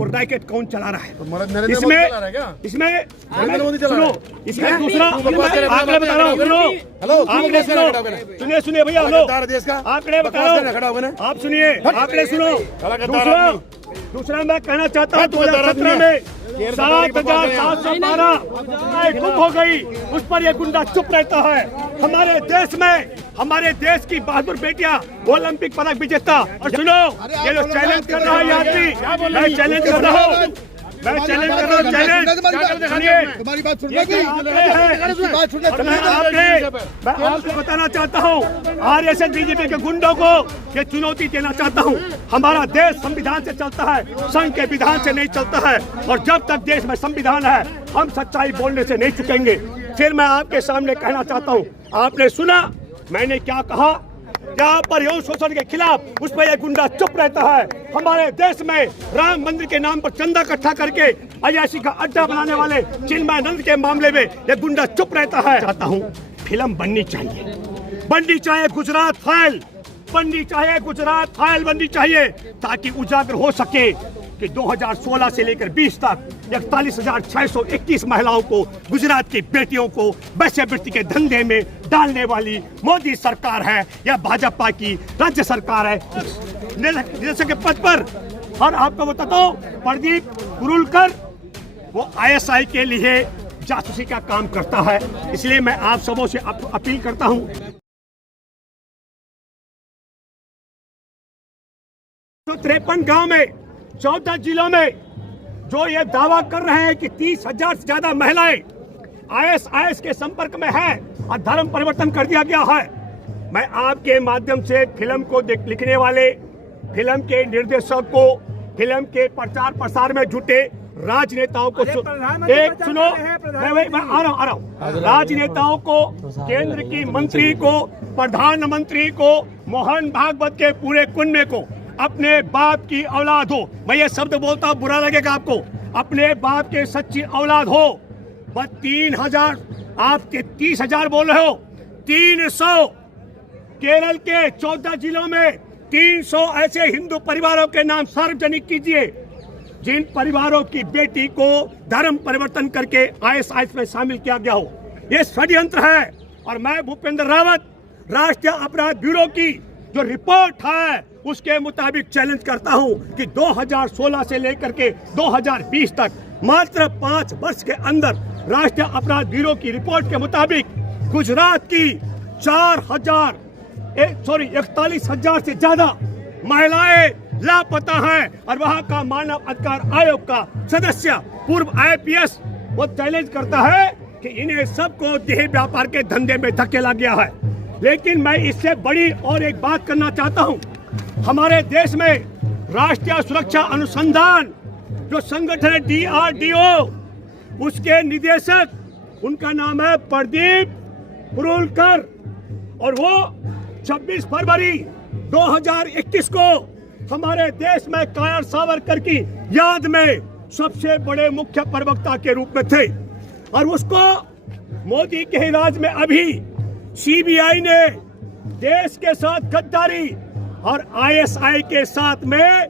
और रैकेट कौन चला रहा है? इसमें सुनो, इसमें दूसरा आंकड़े बता रहा हूँ, सुनिए भैया, आंकड़े बता रहा हूँ, आप सुनिए, आंकड़े सुनो। दूसरा मैं कहना चाहता हूँ 2017 में 7,712 गुम हो गई, उस पर ये गुंडा चुप रहता है। हमारे देश में हमारे देश की बहादुर बेटियां ओलंपिक पदक विजेता, और सुनो ये लोग चैलेंज कर रहा है यात्री, मैं चैलेंज कर रहा हूँ, मैं आपको बताना चाहता हूँ आरएसएस बीजेपी के गुंडों को ये चुनौती देना चाहता हूँ। हमारा देश संविधान से चलता है, संघ के विधान से नहीं चलता है, और जब तक देश में संविधान है हम सच्चाई बोलने से नहीं चुकेंगे। फिर मैं आपके सामने कहना चाहता हूँ, आपने सुना मैंने क्या कहा? जहाँ पर यौन शोषण के खिलाफ उस पर यह गुंडा चुप रहता है। हमारे देश में राम मंदिर के नाम पर चंदा इकट्ठा करके अय्याशी का अड्डा बनाने वाले चिन्मयानंद के मामले में यह गुंडा चुप रहता है। चाहता हूँ फिल्म बननी चाहिए गुजरात फाइल बननी चाहिए, ताकि उजागर हो सके कि 2016 से लेकर 20 तक 41,621 महिलाओं को, गुजरात की बेटियों को वेश्यावृत्ति के धंधे में डालने वाली मोदी सरकार है या भाजपा की राज्य सरकार है निदेशक के पद पर। और आपको बताता हूँ प्रदीप कुरुलकर वो आईएसआई के लिए जासूसी का काम करता है, इसलिए मैं आप सबों से अपील करता हूँ 153 गांव में 14 जिलों में जो ये दावा कर रहे हैं कि 30,000 से ज्यादा महिलाएं आईएसआईएस के संपर्क में है और धर्म परिवर्तन कर दिया गया है। मैं आपके माध्यम से फिल्म को लिखने वाले, फिल्म के निर्देशक को, फिल्म के प्रचार प्रसार में जुटे राजनेताओं को सुनो, मैं आ रहा हूँ, राजनेताओं को, केंद्र की मंत्री को, प्रधानमंत्री को, मोहन भागवत के पूरे कुनबे को, अपने बाप की औलाद हो, मैं ये शब्द बोलता हूँ बुरा लगेगा आपको, अपने बाप के सच्ची औलाद हो, बस 3,000 आप 30,000 बोल रहे हो, 300 केरल के 14 जिलों में 300 ऐसे हिंदू परिवारों के नाम सार्वजनिक कीजिए जिन परिवारों की बेटी को धर्म परिवर्तन करके आईएसआईएस में शामिल किया गया हो। ये षड्यंत्र है। और मैं भूपेंद्र रावत राष्ट्रीय अपराध ब्यूरो की जो रिपोर्ट है उसके मुताबिक चैलेंज करता हूं कि 2016 से लेकर के 2020 तक मात्र 5 वर्ष के अंदर राष्ट्रीय अपराध ब्यूरो की रिपोर्ट के मुताबिक गुजरात की 41,000 से ज्यादा महिलाएं लापता हैं। और वहां का मानव अधिकार आयोग का सदस्य पूर्व आईपीएस वो चैलेंज करता है कि इन्हें सबको देह व्यापार के धंधे में धकेला गया है। लेकिन मैं इससे बड़ी और एक बात करना चाहता हूं, हमारे देश में राष्ट्रीय सुरक्षा अनुसंधान जो संगठन है DRDO, उसके निदेशक उनका नाम है प्रदीप कुरुलकर, और वो 26 फरवरी 2021 को हमारे देश में कायर सावरकर की याद में सबसे बड़े मुख्य प्रवक्ता के रूप में थे। और उसको मोदी के राज में अभी सीबीआई ने देश के साथ गद्दारी और आईएसआई के साथ में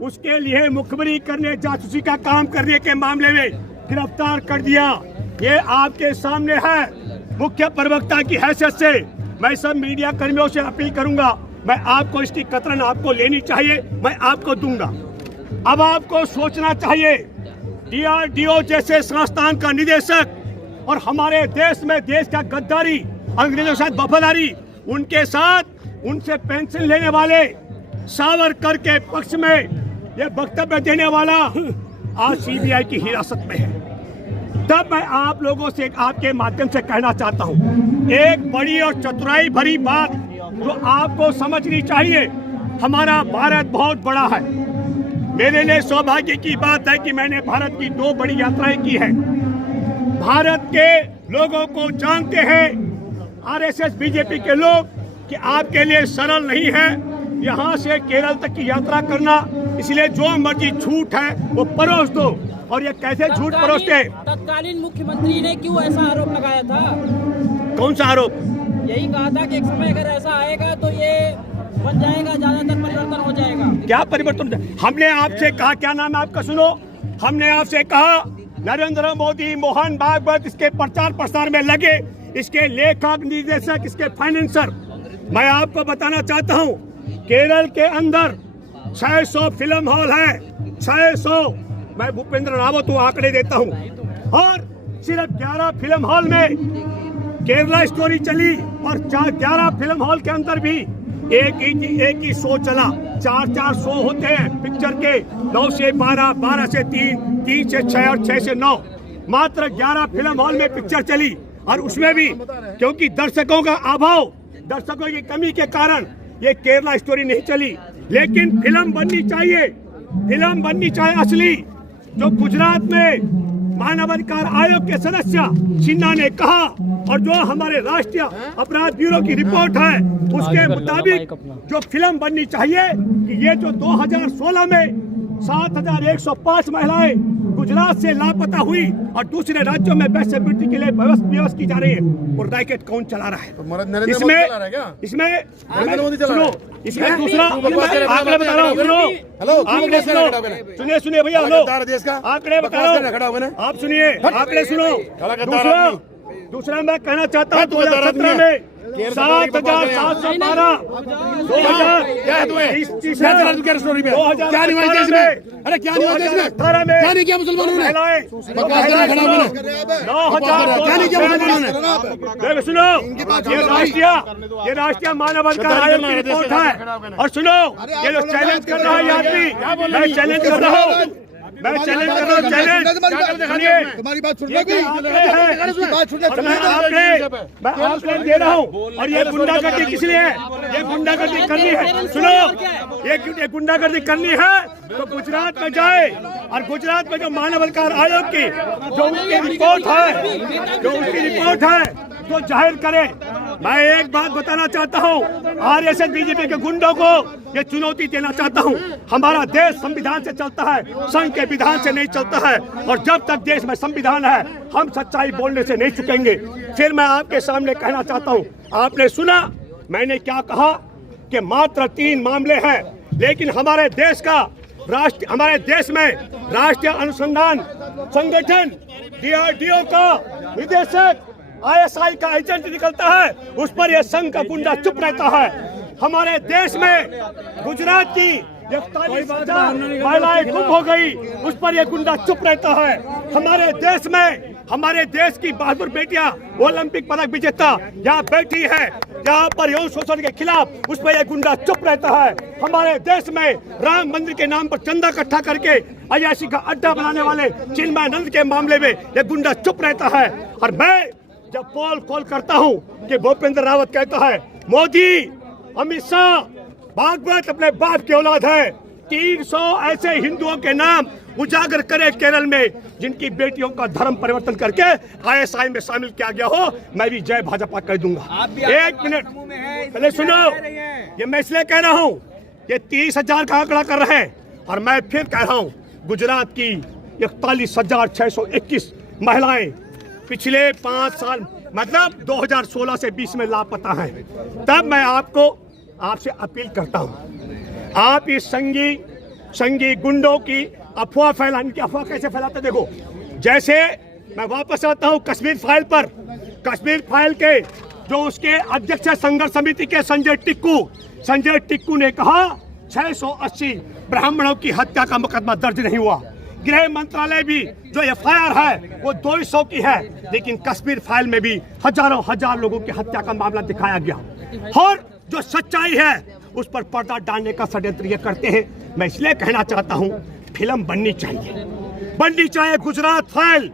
उसके लिए मुखबिरी करने, जासूसी का काम करने के मामले में गिरफ्तार कर दिया। ये आपके सामने है। मुख्य प्रवक्ता की हैसियत से मैं सब मीडिया कर्मियों से अपील करूंगा, मैं आपको इसकी कतरन आपको लेनी चाहिए, मैं आपको दूंगा। अब आपको सोचना चाहिए, DRDO जैसे संस्थान का निदेशक और हमारे देश में देश का गद्दारी, अंग्रेजों के साथ वफादारी, उनके साथ उनसे पेंशन लेने वाले सावरकर के पक्ष में यह वक्तव्य देने वाला आज सीबीआई की हिरासत में है। तब मैं आप लोगों से आपके माध्यम से कहना चाहता हूं, एक बड़ी और चतुराई भरी बात जो आपको समझनी चाहिए। हमारा भारत बहुत बड़ा है। मेरे लिए सौभाग्य की बात है कि मैंने भारत की 2 बड़ी यात्राएं की है। भारत के लोगों को जानते हैं आरएसएस बीजेपी के लोग कि आपके लिए सरल नहीं है यहाँ से केरल तक की यात्रा करना, इसलिए जो मर्जी झूठ है वो परोस दो। और ये कैसे झूठ परोसते? तत्कालीन मुख्यमंत्री ने क्यों ऐसा आरोप लगाया था? कौन सा आरोप? यही कहा था कि एक समय अगर ऐसा आएगा तो ये बन जाएगा, ज्यादातर परिवर्तन हो जाएगा। क्या परिवर्तन? हमने आपसे कहा, क्या नाम है आपका, सुनो, हमने आपसे कहा नरेंद्र मोदी, मोहन भागवत इसके प्रचार प्रसार में लगे, इसके लेखक, निर्देशक, इसके फाइनेंसर। मैं आपको बताना चाहता हूं, केरल के अंदर 600 फिल्म हॉल है, 600। मैं भूपेंद्र रावत को आंकड़े देता हूं, और सिर्फ 11 फिल्म हॉल में केरला स्टोरी चली, और 11 फिल्म हॉल के अंदर भी एक ही शो चला। 4 शो होते हैं पिक्चर के, 9 से 12, 12 से 3, 3 से 6 और 6 से 9। मात्र 11 फिल्म हॉल में पिक्चर चली, और उसमें भी क्योंकि दर्शकों का अभाव, दर्शकों की कमी के कारण ये केरला स्टोरी नहीं चली। लेकिन फिल्म बननी चाहिए, फिल्म बननी चाहिए असली। जो गुजरात में मानवाधिकार आयोग के सदस्य सिन्हा ने कहा, और जो हमारे राष्ट्रीय अपराध ब्यूरो की रिपोर्ट है उसके मुताबिक जो फिल्म बननी चाहिए कि ये जो 2016 में 7105 महिलाएं गुजरात से लापता हुई और दूसरे राज्यों में वेश्यावृत्ति के लिए व्यवस्था की जा रही है, वो रैकेट कौन चला रहा है? इसमें सुनो, इसमें दूसरा आंकड़े बता रहा हूँ, सुनो, आंकड़े सुनो, सुनिए भैया, आंकड़े बता रहा हूँ, आप सुनिए, आंकड़े सुनो। दूसरा मैं कहना चाहता हूँ 2017 में 7,712, 2018 में मुसलमानों ने 9,000। सुनो, ये राष्ट्रीय मानवाधिकार आयोग की रिपोर्ट है। और सुनो, ये जो चैलेंज कर रहा है आदमी, मैं चैलेंज कर रहा हूँ, चैलेंज। तुम्हारी बात सुनने की, मैं आंकड़े दे रहा हूँ। और ये गुंडागर्दी किस लिए है? ये गुंडागर्दी करनी है, सुनो, ये गुंडागर्दी करनी है तो गुजरात में जाए, और गुजरात में जो मानवाधिकार आयोग की जो उनकी रिपोर्ट है तो जाहिर करे। मैं एक बात बताना चाहता हूँ, आरएसएस बीजेपी के गुंडों को ये चुनौती देना चाहता हूँ। हमारा देश संविधान से चलता है, संघ के विधान से नहीं चलता है, और जब तक देश में संविधान है हम सच्चाई बोलने से नहीं चुकेंगे। फिर मैं आपके सामने कहना चाहता हूँ, आपने सुना मैंने क्या कहा कि मात्र 3 मामले हैं, लेकिन हमारे देश में राष्ट्रीय अनुसंधान संगठन DRDO का निदेशक ISI का एजेंट निकलता है, उस पर यह संघ का गुंडा चुप रहता है। हमारे देश में गुजरात की 41,000 महिलाएं गुम हो गई, उस पर यह गुंडा चुप रहता है। हमारे देश की बहादुर बेटियां ओलंपिक पदक विजेता यहाँ बैठी है, यहाँ पर यौन शोषण के खिलाफ, उस पर यह गुंडा चुप रहता है। हमारे देश में राम मंदिर के नाम पर चंदा इकट्ठा करके अयाशी का अड्डा बनाने वाले चिन्मयानंद के मामले में यह गुंडा चुप रहता है। और मैं जब पोल कॉल करता हूं कि भूपेंद्र रावत कहता है मोदी, अमित शाह, भागवत अपने बाप की औलाद है, 300 ऐसे हिंदुओं के नाम उजागर करे केरल में जिनकी बेटियों का धर्म परिवर्तन करके ISI में शामिल किया गया हो, मैं भी जय भाजपा कह दूंगा। 1 मिनट पहले सुनो, ये मैं इसलिए कह रहा हूँ, ये 30,000 का आंकड़ा कर रहे हैं, और मैं फिर कह रहा हूँ गुजरात की 41,621 महिलाएं पिछले 5 साल मतलब 2016 से 20 में लापता हैं। तब मैं आपसे अपील करता हूं, आप इस संघी गुंडों की अफवाह फैलाने की, अफवाह कैसे फैलाते देखो। जैसे मैं वापस आता हूं कश्मीर फाइल पर, कश्मीर फाइल के जो उसके अध्यक्ष संघर्ष समिति के संजय टिक्कू ने कहा 680 ब्राह्मणों की हत्या का मुकदमा दर्ज नहीं हुआ। गृह मंत्रालय भी जो FIR है वो 200 की है, लेकिन कश्मीर फाइल में भी हजार लोगों की हत्या का मामला दिखाया गया। और जो सच्चाई है उस पर पर्दा डालने का षड्यंत्र ये करते हैं। मैं इसलिए कहना चाहता हूँ फिल्म बननी चाहिए, गुजरात फाइल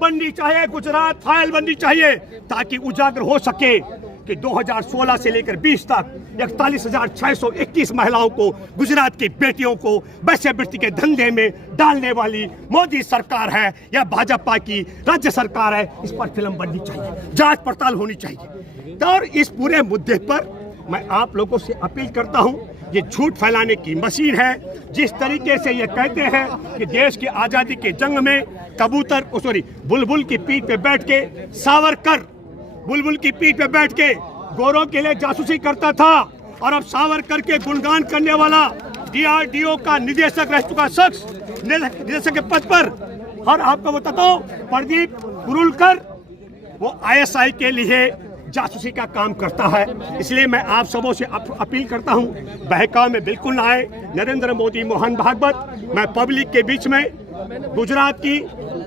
बननी चाहिए, ताकि उजागर हो सके कि 2016 से लेकर 20 तक 41,621 महिलाओं को, गुजरात की बेटियों को वेश्यावृत्ति के धंधे में डालने वाली मोदी सरकार है या भाजपा की राज्य सरकार है, इस पर फिल्म बननी चाहिए, जांच पड़ताल होनी चाहिए। और इस पूरे मुद्दे पर मैं आप लोगों से अपील करता हूं, ये झूठ फैलाने की मशीन है। जिस तरीके से ये कहते हैं कि देश की आज़ादी के जंग में बुलबुल की पीठ पे बैठ के सावरकर बुलबुल की पीठ पे बैठ के गोरों के लिए जासूसी करता था, और अब सावरकर के गुणगान करने वाला DRDO का निदेशक रह चुका शख्स निदेशक के पद पर। और आपको बताता हूँ प्रदीप कुरुलकर वो ISI के लिए जासूसी का काम करता है। इसलिए मैं आप सबों से अपील करता हूं, बहकाव में बिल्कुल ना आए। नरेंद्र मोदी, मोहन भागवत, मैं पब्लिक के बीच में गुजरात की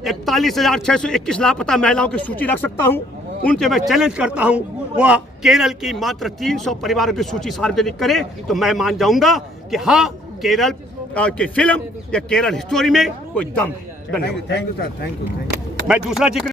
41,621 लापता महिलाओं की सूची रख सकता हूं। उनसे मैं चैलेंज करता हूं, वह केरल की मात्र 300 परिवारों की सूची सार्वजनिक करे तो मैं मान जाऊंगा कि हाँ, केरल की फिल्म या केरल हिस्टोरी में कोई दम है। धन्यवाद। Thank you sir, thank you. मैं दूसरा जिक्र